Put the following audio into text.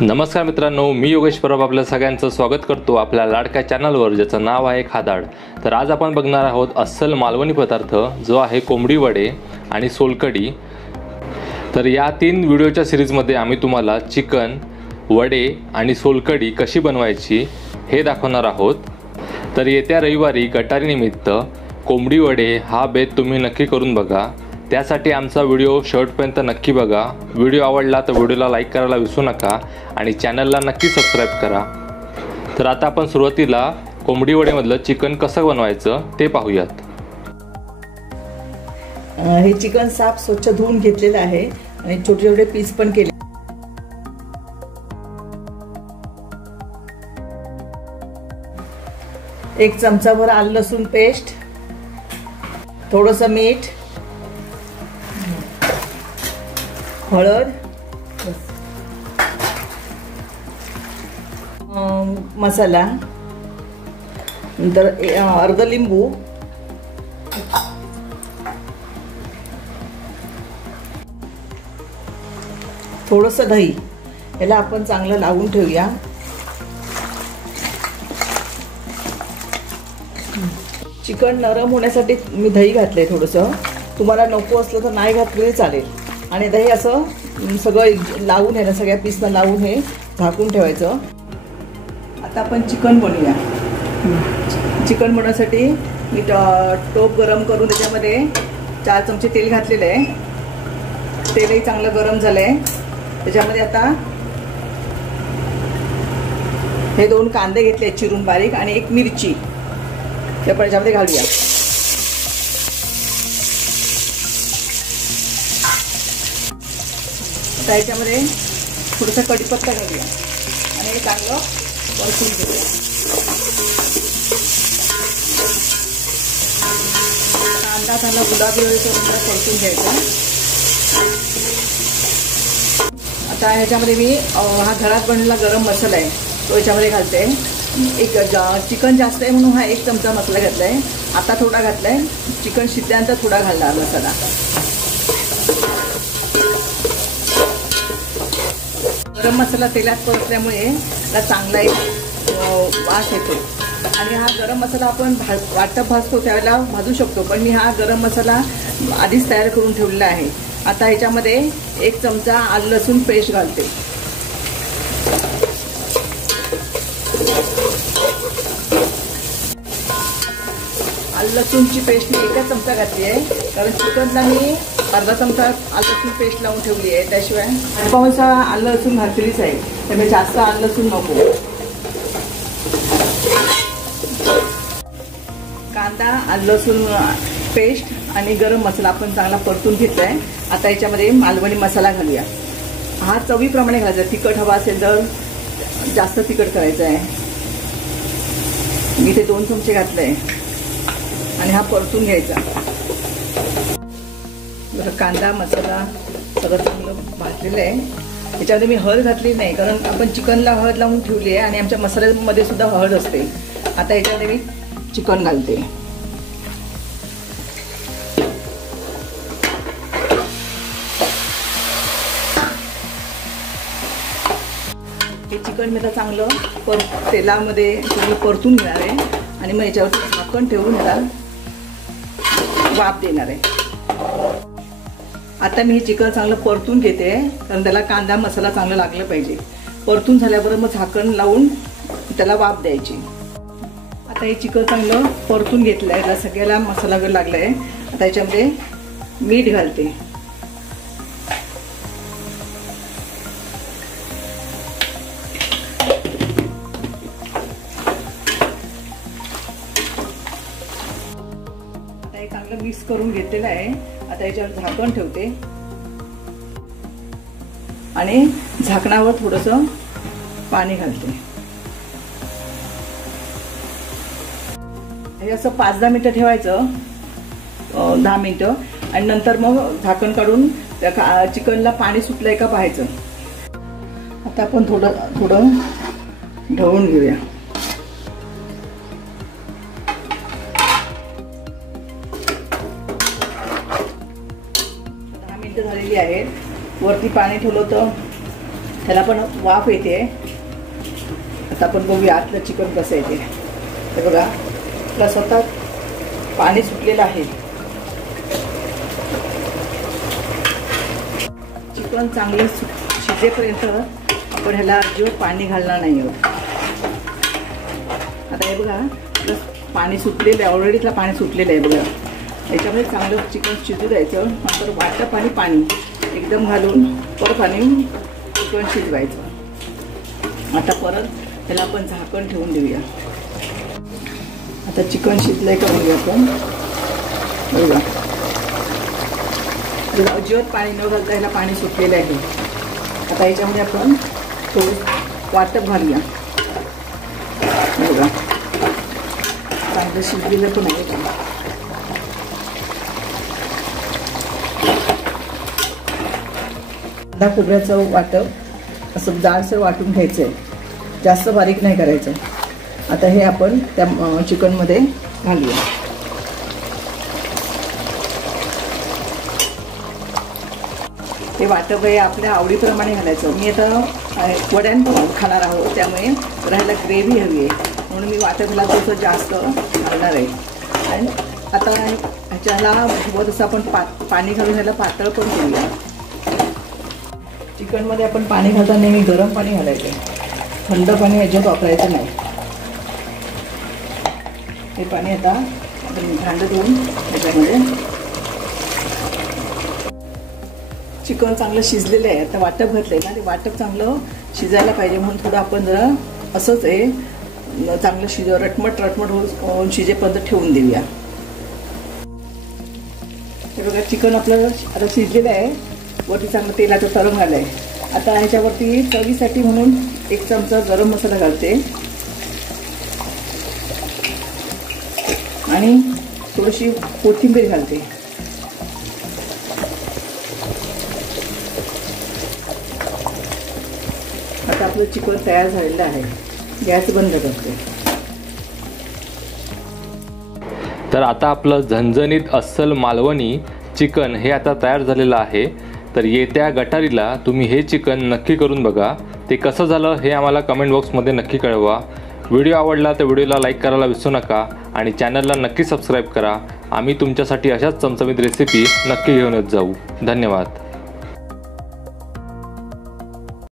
नमस्कार मित्रांनो, मी योगेश परब आपल्या सगळ्यांचं स्वागत करतो आपल्या लाडक्या चॅनलवर, ज्याचं नाव आहे खादाड। तर आज आपण बघणार आहोत अस्सल मालवणी पदार्थ जो आहे कोंबडी वडे आणि सोलकढी। तर या 3 व्हिडिओच्या सिरीजमध्ये आम्ही तुम्हाला चिकन, वडे आणि सोलकढी कशी बनवायची हे दाखवणार आहोत। तर येत्या रविवारी गटारीनिमित्त कोंबडी वडे हा बेत तुम्ही नक्की करून बघा। त्यासाठी आमचा व्हिडिओ शेवटपर्यंत नक्की बघा। व्हिडिओ आवडला तर व्हिडिओला लाईक करायला विसरू नका आणि चॅनलला नक्की सबस्क्राईब करा। तर आता आपण सुरुवातीला कोंबडी वडेमधलं चिकन कसं बनवायचं ते पाहूयात। हे चिकन साफ स्वच्छ धुवून घेतलेलं आहे आणि छोटे छोटे पीस पण केले। एक चमचाभर आलं लसूण पेस्ट, थोडंसं मीठ, हळद, मसाला, नंतर अर्ध लिंबू, थोडंसं दही। याला आपण चांगलं लावून ठेवूया। चिकन नरम होण्यासाठी मी दही घातलंय थोडंसं। तुम्हाला नको असलं तर नाही घातलं चालेल। आणि दही असं सगळं लावून आहे ना, सगळ्या पीसला लावून हे झाकून ठेवायचं। आता आपण चिकन बनवूया। चिकन बनवण्यासाठी मी टोप गरम करून त्याच्यामध्ये 4 चमचे तेल घातलेलं आहे। तेलही चांगलं गरम झालं आहे। त्याच्यामध्ये आता हे 2 कांदे घेतले चिरून बारीक आणि 1 मिरची ते आपण याच्यामध्ये घालूया। आता याच्यामध्ये थोडासा कढीपत्ता घालूया आणि हे चांगलं परतून घेऊया। कांदा चांगला गुलाबी होईपर्यंत परतून घ्यायचा। आता ह्याच्यामध्ये मी हा घरात बनलेला गरम मसाला आहे तो याच्यामध्ये घालते। चिकन जास्त आहे म्हणून हा 1 चमचा मसाला घातलाय। आता थोडा घातलाय, चिकन शिजल्यानंतर थोडा घालला मसाला। गरम मसाला तेलात परतल्यामुळे त्याला चांगला एक वास येतो आणि हा गरम मसाला आपण वाटप भाजतो त्यावेळेला भाजू शकतो, पण मी हा गरम मसाला आधीच तयार करून ठेवलेला आहे। आता ह्याच्यामध्ये 1 चमचा आलं लसूण पेस्ट घालते। आलं लसूणची पेस्ट मी 1 चमचा घातली आहे, कारण चिकनला मी अर्धा चमचा आलं लसूण पेस्ट लावून ठेवली आहे। त्याशिवाय पावसा आलं लसूण घातलेलीच आहे, त्यामुळे जास्त आलं लसूण नको। कांदा, आलं लसूण पेस्ट आणि गरम मसाला आपण चांगला परतून घेतलाय। आता याच्यामध्ये मालवणी मसाला घालूया। हा चवीप्रमाणे घालायचा। तिखट हवा असेल तर जास्त तिखट करायचं आहे। मी ते 2 चमचे घातले आणि हा परतून घ्यायचा। कांदा मसाला सगळं चांगलं भाजलेलं आहे। याच्यामध्ये मी हळद घातली नाही, कारण आपण चिकनला हळद लावून ठेवली आहे आणि आमच्या मसाल्यामध्ये सुद्धा हळद असते। आता याच्यामध्ये मी चिकन घालते। हे चिकन मी आता चांगलं तेलामध्ये परतून घेणार आहे आणि मग याच्यावरती झाकण ठेवून त्याला वाफ देणार आहे। आता मी हे चिकन चांगलं परतून घेते, कारण त्याला कांदा मसाला चांगला लागला पाहिजे। परतून झाल्याबरोबर मग झाकण लावून त्याला वाफ द्यायची। आता हे चिकन चांगलं परतून घेतलं आहे, त्याला सगळ्याला मसाला वगैरे लागला आहे। आता याच्यामध्ये मीठ घालते। आता हे चांगलं मिक्स करून घेतलेलं आहे। आता याच्यावर झाकण ठेवते आणि झाकणावर थोडंसं पाणी घालते। हे असं 5-10 मिनिटं ठेवायचं, 10 मिनिटं, आणि नंतर मग झाकण काढून त्या चिकनला पाणी सुटलंय का पाहायचं। आता आपण थोडं थोडं ढवळून घेऊया। 10 मिनिटं झालेली आहेत। वरती पाणी ठेवलं होतं ह्याला पण वाफ येते. आता आपण बघूया आतलं चिकन कसं येते. हे बघा आपला स्वतः पाणी सुटलेलं आहे. चिकन चांगलं शिजेपर्यंत आपण ह्याला अजिबात पाणी घालणार नाही आहोत. आता हे बघा पाणी सुटलेलं आहे, ऑलरेडी त्याला पाणी सुटलेलं आहे बघा. याच्यामध्ये चांगलं चिकन शिजू द्यायचं. नंतर वाटप आणि पाणी एकदम घालून परत आणि चिकन शिजवायचं. आता परत त्याला आपण झाकण ठेवून देऊया. आता चिकन शिजलंय का बघूया आपण. बघा अजिबात पाणी न घालता ह्याला पाणी सुटलेलं आहे. आता याच्यामध्ये आपण थोडं वाटप घालूया. बघा चांगलं शिजलेलं पण आहे. कांदा खोबऱ्याचं वाटप असं जाडसर वाटून घ्यायचं आहे, जास्त बारीक नाही करायचं. आता हे आपण त्या चिकनमध्ये घालूया. हे वाटप आहे आपल्या आवडीप्रमाणे घालायचं. मी आता वड्यांना खाणार आहोत त्यामुळे ह्याला ग्रेव्ही हवी आहे म्हणून मी वाटपला थोडंसं जास्त घालणार आहे. आणि आता ह्याच्याला हवं तसं आपण पाणी घालून ह्याला पातळ पण करूया. चिकनमध्ये आपण पाणी घालताना नेहमी गरम पाणी घालायचं, थंड पाणी ह्याच्यात वापरायचं नाही. हे पाणी आता आपण भांडं देऊन ह्याच्यामध्ये. चिकन चांगलं शिजलेलं आहे. आता वाटप घातलं आहे ना, ते वाटप चांगलं शिजायला पाहिजे म्हणून थोडं आपण जरा असंच आहे चांगलं रटमट होऊन शिजेपर्यंत ठेवून देऊया. हे बघा चिकन आपलं आता शिजलेलं आहे. वरती चांगलं तेलाचं तळण आलं आहे. आता ह्याच्यावरती चवीसाठी म्हणून 1 चमचा गरम मसाला घालते आणि थोडीशी कोथिंबीर घालते. आता आपलं चिकन तयार झालेलं आहे. गॅस बंद करते. तर आता आपलं झणझणीत अस्सल मालवणी चिकन हे आता तयार झालेलं आहे. तर येत्या गटारीला तुम्ही हे चिकन नक्की करून बघा. ते कसं झालं हे आम्हाला कमेंट बॉक्समध्ये नक्की कळवा. व्हिडिओ आवडला तर व्हिडिओला लाईक करायला विसरू नका आणि चॅनलला नक्की सबस्क्राईब करा. आम्ही तुमच्यासाठी अशाच चमचमीत रेसिपी नक्की घेऊन येत जाऊ. धन्यवाद.